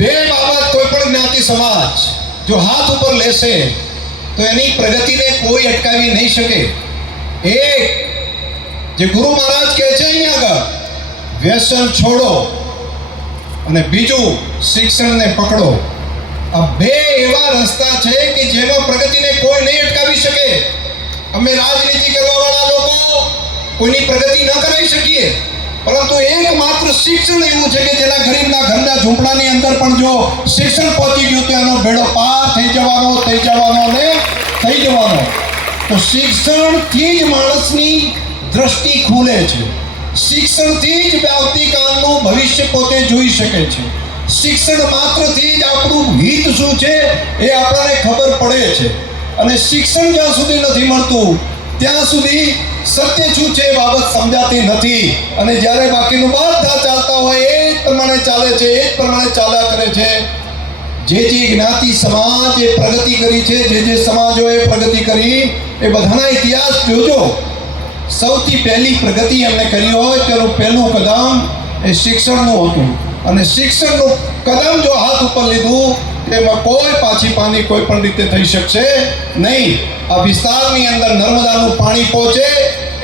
બે બાબત કોઈ પણ જ્ઞાતિ સમાજ જો હાથ ઉપર લેશે તો એની પ્રગતિને કોઈ અટકાવી નહીં શકે. એક જે ગુરુ મહારાજ કહે છે અહીંયા આગળ, વ્યસન છોડો, અને બીજું શિક્ષણને પકડો. આ બે એવા રસ્તા છે કે જેમાં પ્રગતિને કોઈ નહીં અટકાવી શકે. અમે રાજનીતિ કરવાવાળા લોકો કોઈની પ્રગતિ ન કરાવી શકીએ, પરંતુ એકમાત્ર શિક્ષણ એવું છે કે જેના ગરીબના ઘરના ઝૂંપડાની અંદર પણ જો શિક્ષણ પહોંચી ગયું તો એનો બેડો પાર થઈ જવાનો ને થઈ જવાનો. તો શિક્ષણથી જ માણસની દ્રષ્ટિ ખુલે છે. શિક્ષણથી જ આવતીકાલનું ભવિષ્ય પોતે જોઈ શકે છે. શિક્ષણ માત્રથી જ આપણું હિત શું છે એ આપણને ખબર પડે છે. અને શિક્ષણ જ્યાં સુધી નથી મળતું ત્યાં સુધી સત્ય શું છે એ બાબત સમજાતી નથી. અને જ્યારે બાકીનું બધા ચાલતા હોય એ જ પ્રમાણે ચાલે છે, એ જ પ્રમાણે ચાલ્યા કરે છે. જે જ્ઞાતિ સમાજ એ પ્રગતિ કરી છે, જે સમાજોએ પ્રગતિ કરી, એ બધાના ઇતિહાસ જોજો. સૌથી પહેલી પ્રગતિ એમણે કરી હોય તેનું પહેલું કદમ એ શિક્ષણનું હતું. અને શિક્ષણનું કદમ જો હાથ ઉપર લીધું તેમાં કોઈ પાછી પાની કોઈ પણ રીતે થઈ શકશે નહીં. આ વિસ્તારની અંદર નર્મદાનું પાણી પહોંચે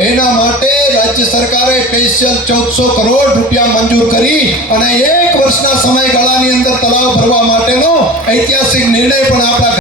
એના માટે રાજ્ય સરકારે સ્પેશિયલ 1400 કરોડ રૂપિયા મંજૂર કરી અને 1 વર્ષના સમયગાળાની અંદર તળાવ ભરવા માટેનો ઐતિહાસિક નિર્ણય પણ આપણા